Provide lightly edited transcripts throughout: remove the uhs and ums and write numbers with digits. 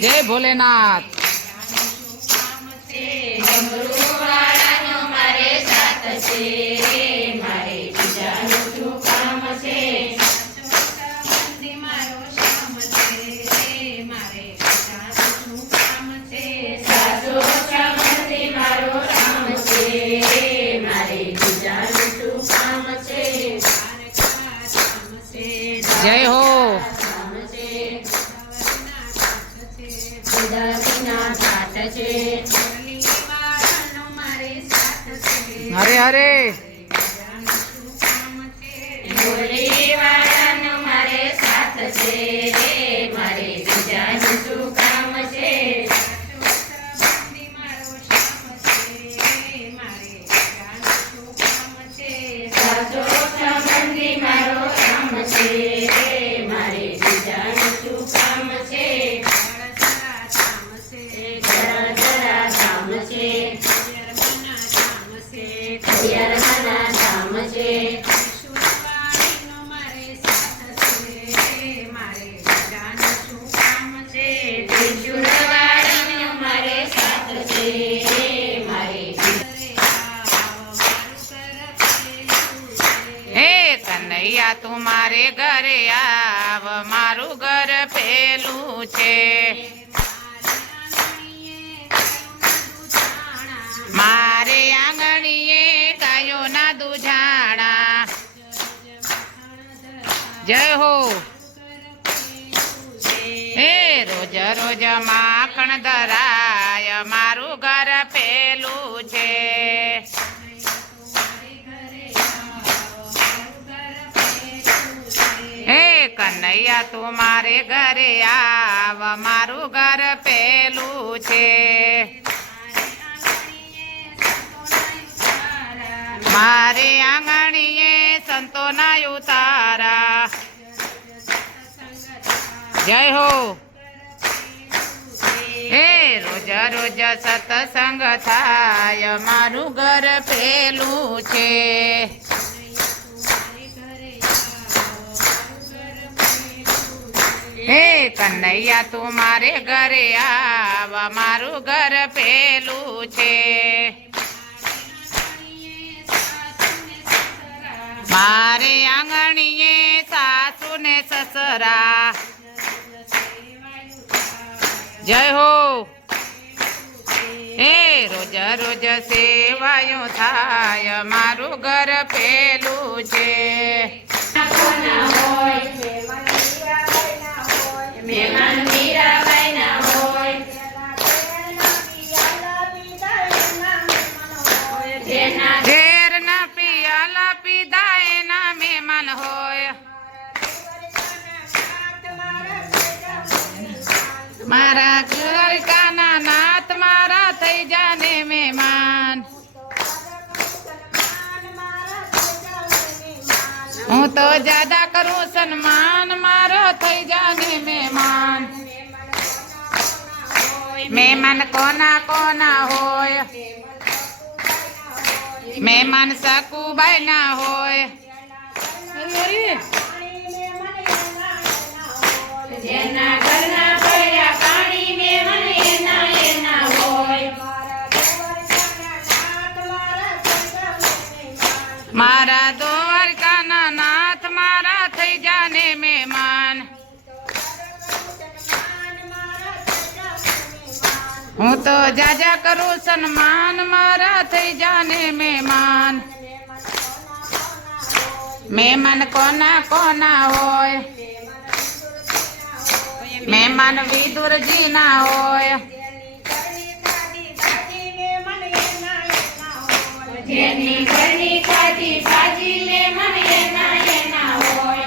जय भोलेनाथ। जय हो। हरे हरे। कन्हैया तुम्हारे घरे आव मारू घर पेलू छे मारे आंगणीए गायो ना दूजाणा। जय हो। हे रोज रोज माखण धराय मारू घर पेलू छे। कन्हैया तुम्हारे घरे आव मारू घर पेलू छे मारे आंगणीए संतो ना उतारा। जय हो। हे रोज रोज सत्संग थाय मारू घर पेलू छे। हे कन्हैया तुम्हारे घरे आव मारू घर पेलू छे मारे आंगणीए सासू ने ससरा। जय हो। हे रोज रोज सेवायो थाय मारू घर पेलू छे। मेहमान मीराबाई ना होय ढेर ना पियाला पीधाए ना मेहमान होय मारा घर का नाथ मारा थई जाने मेहमान। हूँ तो ज्यादा करूँ सन्मान मारो थई जाने मेहमान। मेहमान कोना कोना होय मेहमान सकूबाई ना होय जेना घरना पड्या पाणी मेहमान एना एना होय मारा द्वारका ना नाथ मारा थई जाने मेहमान। हूँ तो जाजा करूँ सन्मान मारा थई जाने मेहमान। मेहमान कोना कोना होय मेहमान विदुर जी ना होय जेनी घरनी खाधी भाजी मेहमान एना एना होय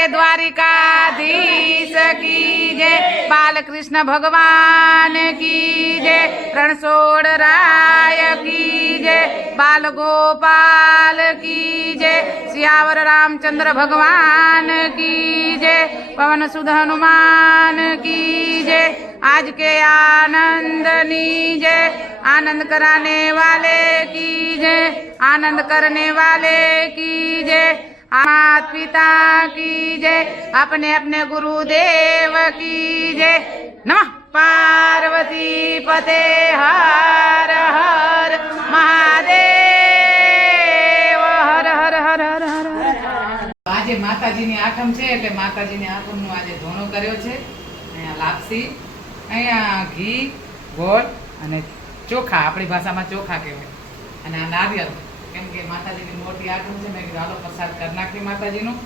બોલીએ દ્વારિકાધીશ કી જય બાલકૃષ્ણ ભગવાન કી જય રણછોડ રાય કી જય બાલ ગોપાલ કી જય सियावर रामचंद्र भगवान की जय पवन सुध हनुमान की जय आज के आनंद नी जय आनंद कराने वाले की जय आनंद करने वाले की जय माता पिता की जय अपने अपने गुरुदेव की जय नमः पार्वती पते हर हर महादेव हर हर हर हर हर આજે માતાજીની આઠમ છે એટલે માતાજીની આઠમનો આજે ધોણો કર્યો છે. અહીંયા લાપસી, અહીંયા ઘી, ગોળ અને ચોખા, આપણી ભાષામાં ચોખા કહેવાય, અને આ નારિયેળ. કેમ કે માતાજીની મોટી આઠમ છે, મેં કીધું હાલો પ્રસાદ કરી નાખીએ માતાજીનું.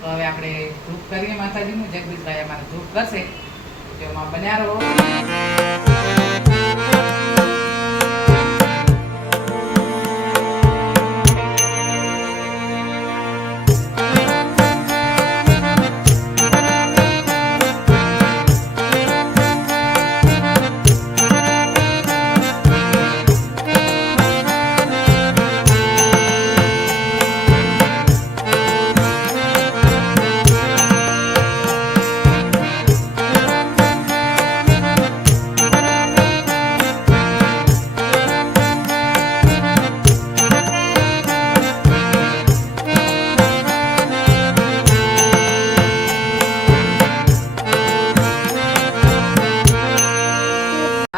તો હવે આપણે ધૂપ કરીએ માતાજીનું. જગદીશભાઈ અમારે ધૂપ કરશે, તેમાં બન્યા રહો.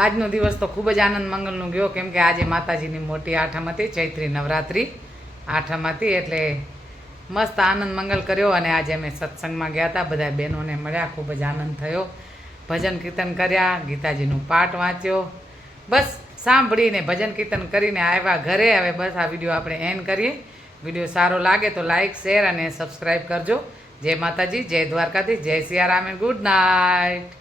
આજનો દિવસ તો ખૂબ જ આનંદ મંગલનો ગયો, કેમ કે આજે માતાજીની મોટી આઠમ હતી, ચૈત્રી નવરાત્રિ આઠમ હતી, એટલે મસ્ત આનંદ મંગલ કર્યો. અને આજે અમે સત્સંગમાં ગયા હતા, બધા બહેનોને મળ્યા, ખૂબ જ આનંદ થયો, ભજન કીર્તન કર્યા, ગીતાજીનું પાઠ વાંચ્યો, બસ સાંભળીને ભજન કીર્તન કરીને આવ્યા ઘરે. હવે બસ આ વિડીયો આપણે એન્ડ કરીએ. વિડીયો સારો લાગે તો લાઈક, શેર અને સબસ્ક્રાઈબ કરજો. જય માતાજી, જય દ્વારકાધીશ, જય સિયારામ, ગુડ નાઇટ.